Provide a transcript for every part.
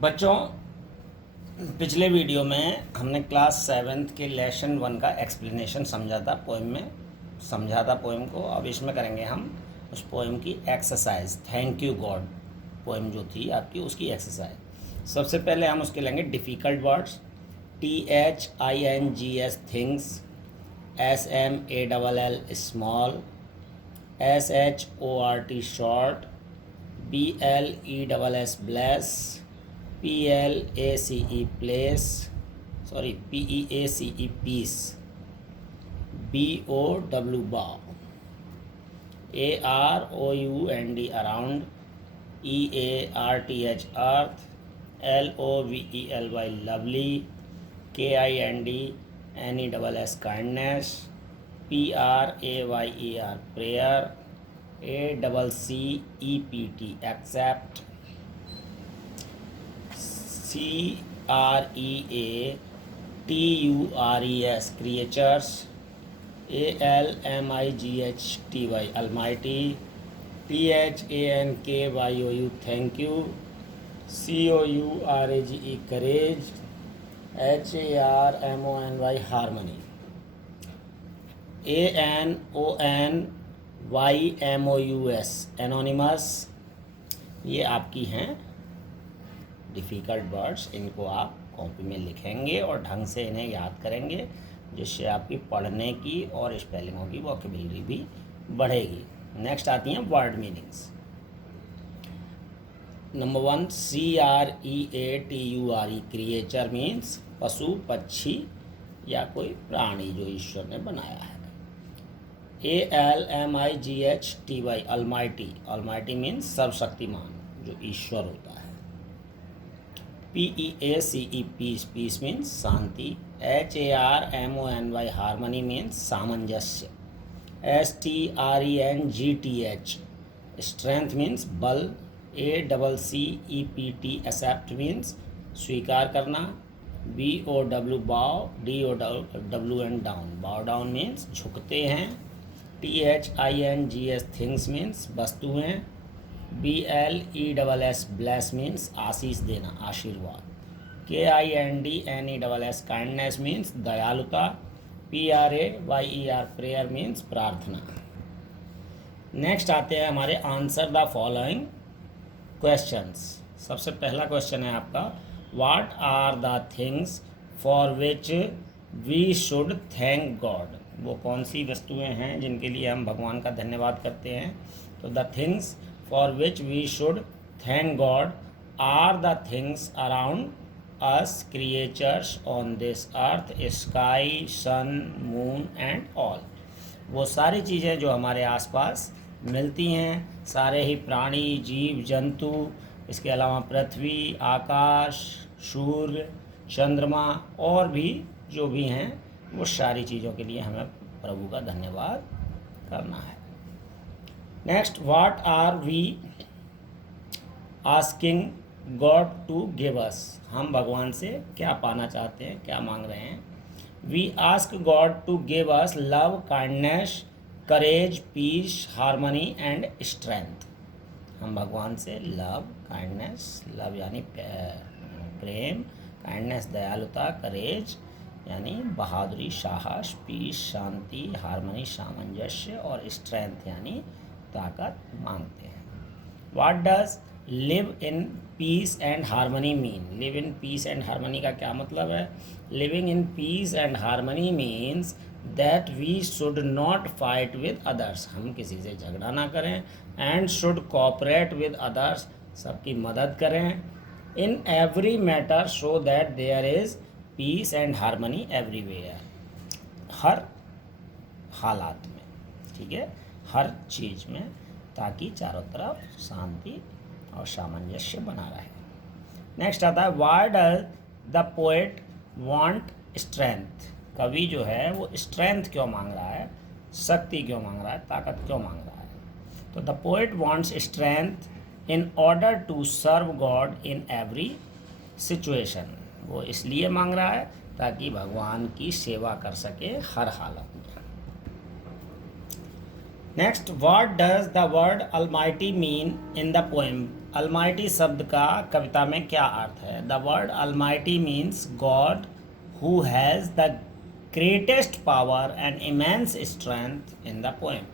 बच्चों, पिछले वीडियो में हमने क्लास 7th के लेसन 1 का एक्सप्लेनेशन समझा था पोएम को। अब इसमें करेंगे हम उस पोएम की exercise, thank you God poem जो थी आपकी, उसकी एक्सरसाइज। सबसे पहले हम उसके लेंगे difficult words, THINGS things, SMALL small, SHORT short, BLESS bless, PLACE place, PEACE peace, BOW bow, AROUND around, EARTH earth, LOVELY lovely, KINDNESS kindness, PRAYER prayer, ACCEPT accept, CREATURES creatures, ALMIGHTY almighty, THANKYOU thank you, COURAGE courage, HARMONY harmony, ANONYMOUS anonymous। ये आपकी हैं difficult words. इनको आप copy में लिखेंगे और ढंग से इन्हें याद करेंगे, जिससे आपकी पढ़ने की और स्पेलिंगों की वोकेबलरी भी बढ़ेगी। नेक्स्ट आती हैं word meanings. Number 1, CREATURE creature means पशु, पक्षी या कोई प्राणी जो ईश्वर ने बनाया है। ALMIGHTY अलमाइटी मीन्स सर्वशक्तिमान, जो ईश्वर होता है। PEACE पीस मीन्स शांति। HARMONY हार्मनी मीन्स सामंजस्य। STRENGTH स्ट्रेंथ मीन्स बल। ACCEPT एक्सेप्ट मीन्स स्वीकार करना। BOW बाव, DOWN डाउन, बाव डाउन मीन्स झुकते हैं। THINGS थिंग्स मीन्स वस्तुएं। BLESS ब्लेस मीन्स आशीष देना, आशीर्वाद। KINDNESS काइंडनेस मीन्स दयालुता। PRAYER प्रेयर मीन्स प्रार्थना। नेक्स्ट आते हैं हमारे आंसर द फॉलोइंग क्वेश्चंस। सबसे पहला क्वेश्चन है आपका, what are the things for which we should thank God. वो कौन सी वस्तुएं हैं जिनके लिए हम भगवान का धन्यवाद करते हैं। तो the things for which we should thank God are the things around us, creatures on this earth, sky, sun, moon and all। वो सारी चीज़ें जो हमारे आसपास मिलती हैं, सारे ही प्राणी, जीव जंतु, इसके अलावा पृथ्वी, आकाश, सूर्य, चंद्रमा और भी जो भी हैं, वो सारी चीज़ों के लिए हमें प्रभु का धन्यवाद करना है। Next, what are we asking God to give us. हम भगवान से क्या पाना चाहते हैं, क्या मांग रहे हैं। We ask God to give us love, kindness, courage, peace, harmony and strength. हम भगवान से लव, काइंडनेस, लव यानी प्रेम, काइंडनेस दयालुता, करेज यानी बहादुरी, साहस, पीस शांति, हार्मनी सामंजस्य और स्ट्रेंथ यानी ताकत मांगते हैं। What does live in peace and harmony mean. Live in peace and harmony का क्या मतलब है। Living in peace and harmony means that we should not fight with others. हम किसी से झगड़ा ना करें। And should cooperate with others, सबकी मदद करें। In every matter so that there is peace and harmony everywhere, हर हालात में, ठीक है, हर चीज़ में, ताकि चारों तरफ शांति और सामंजस्य बना रहे। नेक्स्ट आता है, why does the poet want strength. कवि जो है वो स्ट्रेंथ क्यों मांग रहा है, शक्ति क्यों मांग रहा है, ताकत क्यों मांग रहा है। तो the poet wants strength in order to serve God in every situation. वो इसलिए मांग रहा है ताकि भगवान की सेवा कर सके हर हालत में। Next, what does the word Almighty mean in the poem. Almighty शब्द का कविता में क्या अर्थ है? The word Almighty means God who has the greatest power and immense strength in the poem.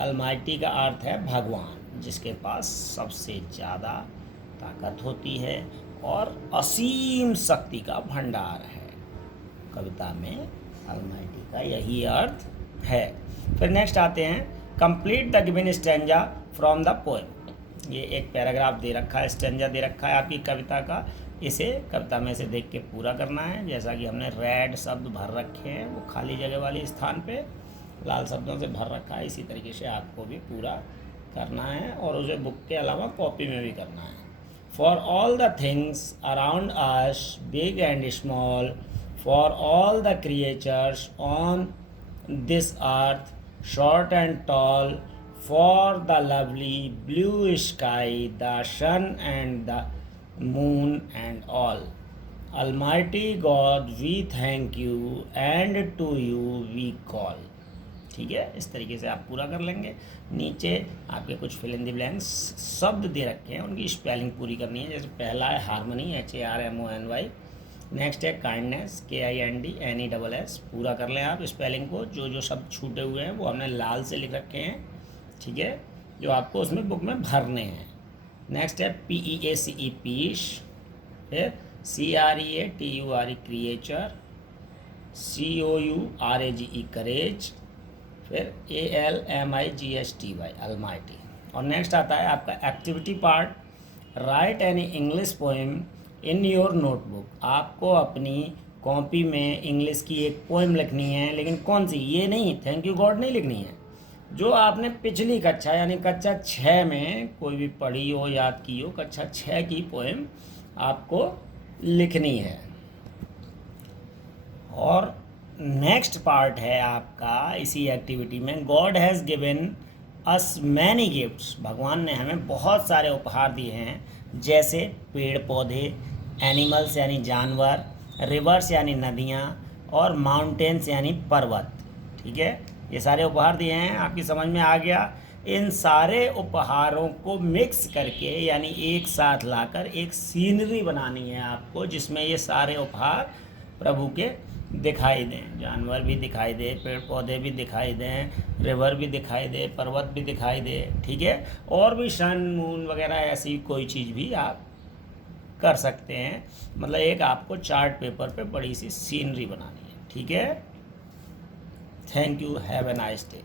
Almighty का अर्थ है भगवान, जिसके पास सबसे ज़्यादा ताकत होती है और असीम शक्ति का भंडार है। कविता में अलमाइटी का यही अर्थ है। फिर नेक्स्ट आते हैं, complete the given stanza from the poem. ये एक पैराग्राफ दे रखा है, स्टैंजा दे रखा है आपकी कविता का, इसे कविता में से देख के पूरा करना है। जैसा कि हमने रेड शब्द भर रखे हैं वो खाली जगह वाले स्थान पे लाल शब्दों से भर रखा है, इसी तरीके से आपको भी पूरा करना है और उसे बुक के अलावा कॉपी में भी करना है। For all the things around us big and small, for all the creatures on this earth short and tall, for the lovely blue sky, the sun and the moon and all. Almighty God, we thank you and to you we call. ठीक है, इस तरीके से आप पूरा कर लेंगे। नीचे आपके कुछ फिल इन द ब्लैंक्स शब्द दे रखे हैं, उनकी स्पेलिंग पूरी करनी है। जैसे पहला है हारमोनी, HARMONY। नेक्स्ट है काइंडनेस, KINDNESS। पूरा कर लें आप स्पेलिंग को। जो जो शब्द छूटे हुए हैं वो हमने लाल से लिख रखे हैं, ठीक है, जो आपको उसमें बुक में भरने हैं। नेक्स्ट है PEACE पीस, फिर CREATURE क्रिएचर, COURAGE करेज, फिर ALMIGSTY अलमाइटी। और नेक्स्ट आता है आपका activity part, right any English poem in your notebook. आपको अपनी कॉपी में इंग्लिश की एक पोएम लिखनी है, लेकिन कौन सी? ये नहीं, थैंक यू गॉड नहीं लिखनी है, जो आपने पिछली कक्षा यानी कक्षा 6 में कोई भी पढ़ी हो, याद की हो, कक्षा 6 की पोएम आपको लिखनी है। और नेक्स्ट पार्ट है आपका इसी एक्टिविटी में, God has given us many gifts. भगवान ने हमें बहुत सारे उपहार दिए हैं, जैसे पेड़ पौधे, एनिमल्स यानी जानवर, रिवर्स यानी नदियाँ, और माउंटेन्स यानी पर्वत। ठीक है, ये सारे उपहार दिए हैं, आपकी समझ में आ गया। इन सारे उपहारों को मिक्स करके यानी एक साथ लाकर एक सीनरी बनानी है आपको, जिसमें ये सारे उपहार प्रभु के दिखाई दें। जानवर भी दिखाई दे, पेड़ पौधे भी दिखाई दें, रिवर भी दिखाई दे, पर्वत भी दिखाई दे, ठीक है, और भी सन मून वगैरह ऐसी कोई चीज़ भी आप कर सकते हैं। मतलब एक आपको चार्ट पेपर पे बड़ी सी सीनरी बनानी है। ठीक है, thank you, have a nice day.